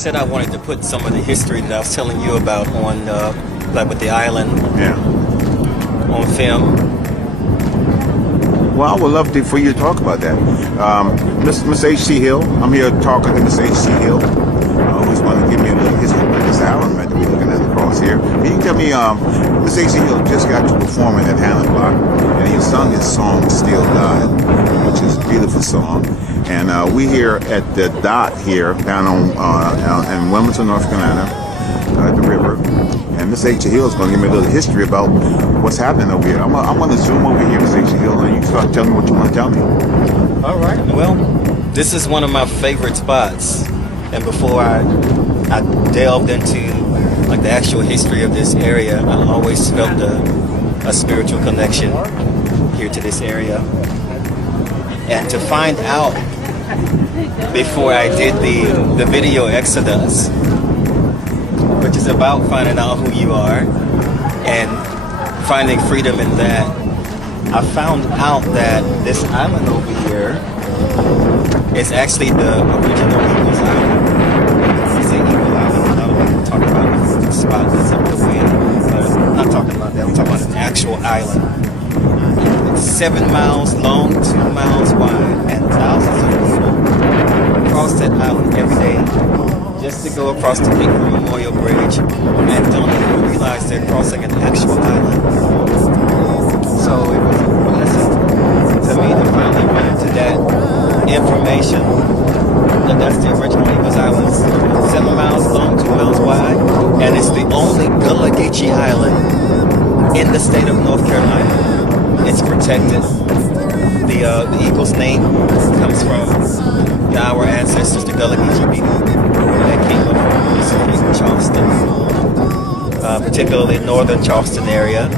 Said I wanted to put some of the history that I was telling you about on, like with the island, on film. Well, I would love for you to talk about that. Miss H.C. Hill, I'm here talking to Miss H.C. Hill, who's going to give me a little history of this island that we're looking at across here. Can you tell me, Miss H.C. Hill just got to performing at Hannah Block, and you sung his song Still God, which is a beautiful song. And we here at the Dot here down on in Wilmington, North Carolina, at the river. And Miss H.C. Hill is going to give me a little history about what's happening over here. I'm going to zoom over here, Miss H.C. Hill, and you start telling me what you want to tell me. All right. Well, this is one of my favorite spots. And before I delved into like the actual history of this area, I always felt a spiritual connection here to this area. And to find out before I did the video Exodus, which is about finding out who you are and finding freedom in that, I found out that this island over here is actually the original Eagles Island. I say Eagle Island, a lot of people talk about the spot that's up the way, but I'm not talking about that. I'm talking about an actual island. It's 7 miles long, 2 miles wide, and thousands of people cross that island every day just to go across the Cape Memorial Bridge and don't even realize they're crossing an actual island. So it was a blessing to me to finally run into that information that that's the original Eagles Island. 7 miles long, 2 miles wide, and it's the only Gullah Island in the state of North Carolina. It's protected. The eagle's name comes from our ancestors, the Gullah people that came up from Charleston, particularly northern Charleston area,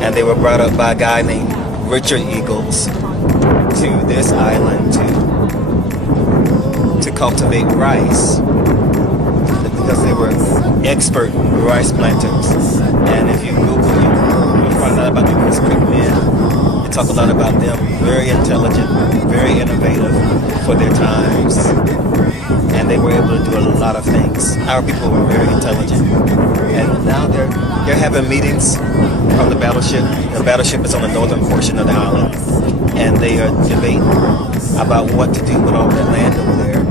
and they were brought up by a guy named Richard Eagles to this island to cultivate rice because they were expert rice planters. And if you Google, you'll find out about the Goose Creek men. They talk a lot about them, very intelligent, very innovative for their times, and they were able to do a lot of things. Our people were very intelligent, and now they're having meetings from the battleship. The battleship is on the northern portion of the island, and they are debating about what to do with all that land over there.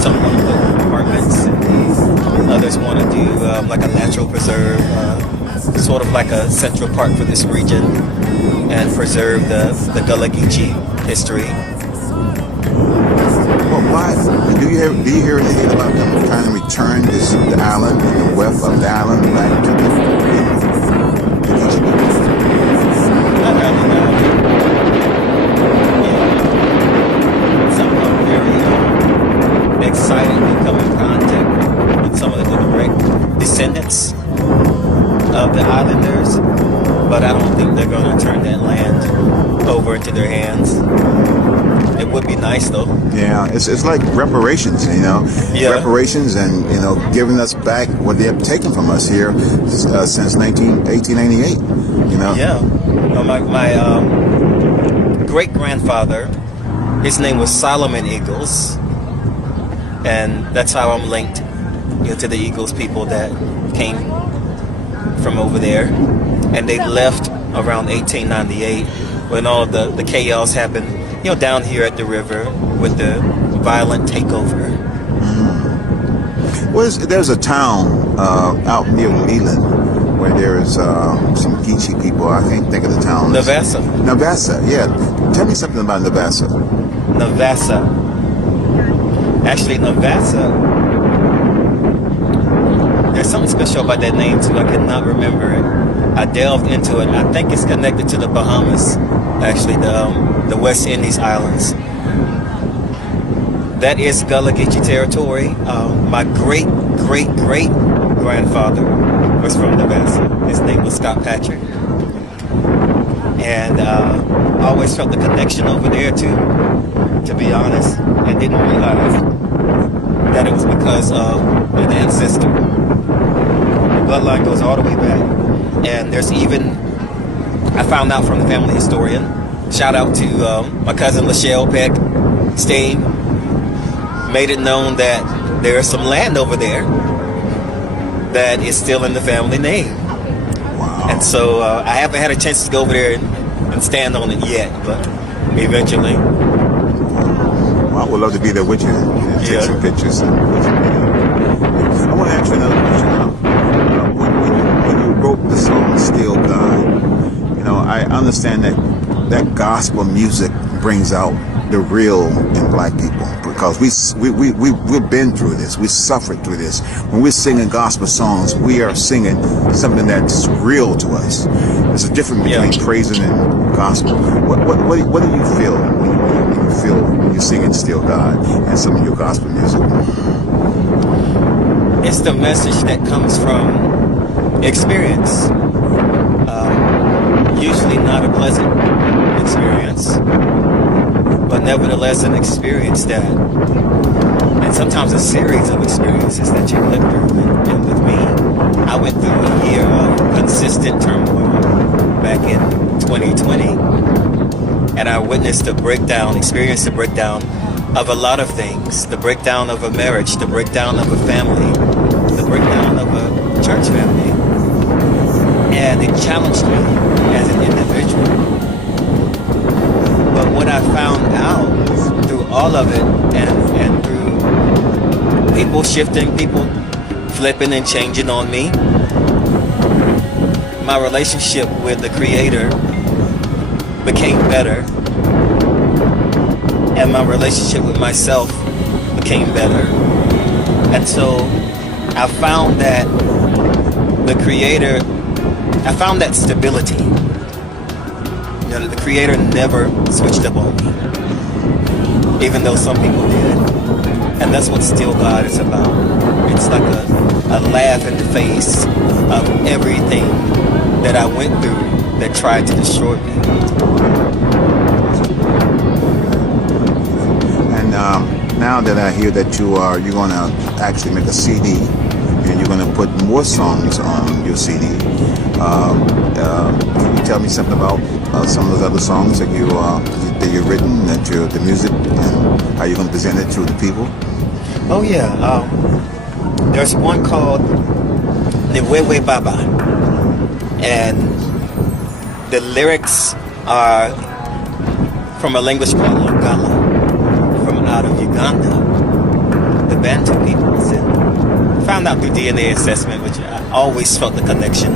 Some want to put apartments, and others want to do like a natural preserve, sort of like a central park for this region, and preserve the Gullah Geechee history. Well, why do you hear anything about them trying to return the island and the wealth of the island back to the Geechee people? Not really, no. Yeah. Something I'm very excited to come in contact with some of the direct descendants of the islanders, but I don't think they're going to turn that land over into their hands. It would be nice though. Yeah, it's like reparations, you know. Yeah. Reparations, and giving us back what they have taken from us here since 1898. You know. Yeah. My great grandfather, his name was Solomon Eagles, and that's how I'm linked to the Eagles people that came from over there, and they left around 1898 when all the chaos happened, down here at the river with the violent takeover. Well, there's a town out near Leland where there is some Geechee people. I can't think of the town. Navassa. Navassa, yeah. Tell me something about Navassa. Navassa. Actually, Navassa, there's something special about that name too. I cannot remember it. I delved into it. I think it's connected to the Bahamas, actually, the West Indies Islands. That is Gullah Geechee territory. My great grandfather was from Navassa. His name was Scott Patrick, and I always felt the connection over there too, to be honest, and didn't realize that it was because of an ancestor. The bloodline goes all the way back. And there's even, I found out from the family historian, shout out to my cousin Lachelle Peck Steen, made it known that there is some land over there that is still in the family name. Wow. And so I haven't had a chance to go over there and stand on it yet, but eventually. Well, I would love to be there with you and take some pictures. I want to ask you another question. When you wrote the song "Still God," I understand that gospel music brings out the real in black people, because we've been through this. We suffered through this. When we're singing gospel songs, we are singing something that's real to us. There's a difference between praising and gospel. What do you feel when you're singing "Still God" and some of your gospel music? It's the message that comes from experience. Usually not a pleasant experience, but nevertheless an experience that, and sometimes a series of experiences that you live through. And with me, I went through a year of consistent turmoil back in 2020, and I witnessed experienced the breakdown of a lot of things: the breakdown of a marriage, the breakdown of a family, the breakdown of a church family. And it challenged me as an individual. But what I found out through all of it, and through people shifting, people flipping and changing on me, my relationship with the Creator became better, and my relationship with myself became better. And so I found that the Creator, I found that stability. The Creator never switched up on me, even though some people did. And that's what Still God is about. It's like a laugh in the face of everything that I went through that tried to destroy me. And now that I hear that you're going to actually make a CD, and you're going to put more songs on your CD. Can you tell me something about some of those other songs that you've written, the music, and how you're going to present it to the people? Oh yeah, there's one called "Nc Baba," and the lyrics are from a language called Lingala, from out of Uganda, the Bantu peoples. And found out through DNA assessment, which I always felt the connection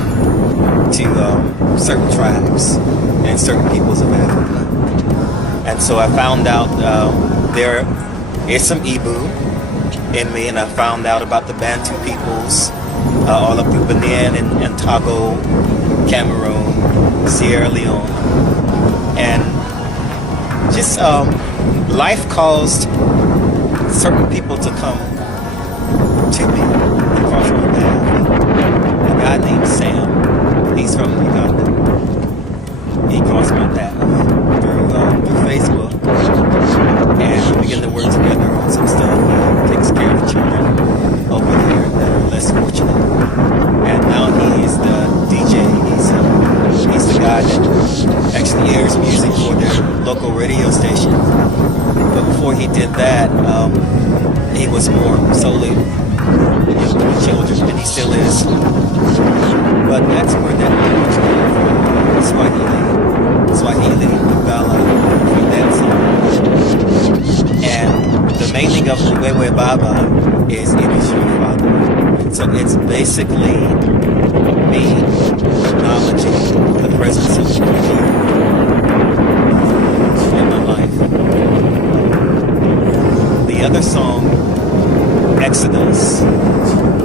to certain tribes and certain peoples of Africa. And so I found out there is some Ibu in me, and I found out about the Bantu peoples all up through Benin and Togo, Cameroon, Sierra Leone. And just life caused certain people to come to me across my path. A guy named Sam, he's from Uganda. He crossed my path through Facebook, and we began to work together on some stuff. He takes care of the children over there that are less fortunate, and now he is the DJ. He's the guy that actually airs music for their local radio station. But before he did that, he was more solely with children, and he still is. But that's where that language came from. Swahili, Lingala, from that song. And the main thing of Wewe Baba is "It is your Father." So it's basically me acknowledging the presence of the Creator in my life. The other song, Exodus,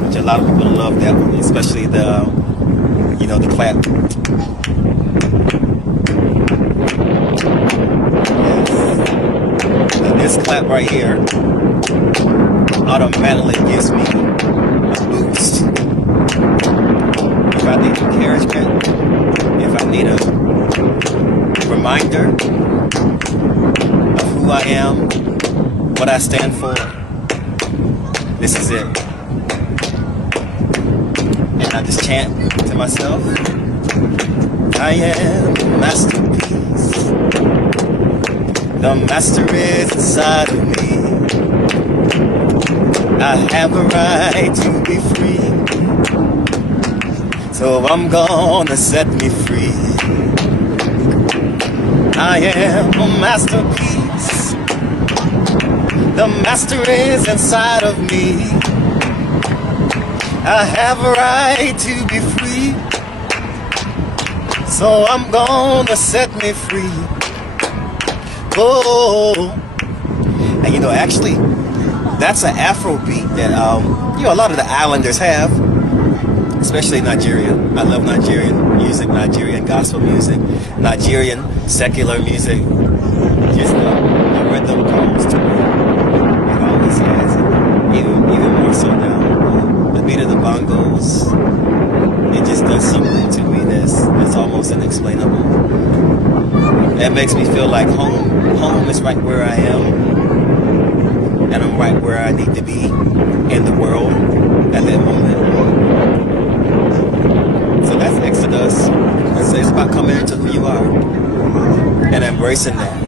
which a lot of people love that one, especially the clap. Yes. Now this clap right here automatically gives me a boost. If I need encouragement, if I need a reminder of who I am, what I stand for, this is it. And I just chant to myself, I am a masterpiece. The master is inside of me. I I have a right to be free. So I'm gonna set me free. I am a masterpiece. The master is inside of me. I have a right to be free. So I'm gonna set me free. Oh, and you know, actually, that's an Afro beat that you know, a lot of the islanders have, especially Nigeria. I love Nigerian music, Nigerian gospel music, Nigerian secular music. Just the rhythm comes to me. It always has. Even more so now. The beat of the bongos, it just does something to me that's almost inexplainable. That makes me feel like home. Home is right where I am, and I'm right where I need to be in the world at that moment. So that's Exodus. It's about coming into who you are and embracing that.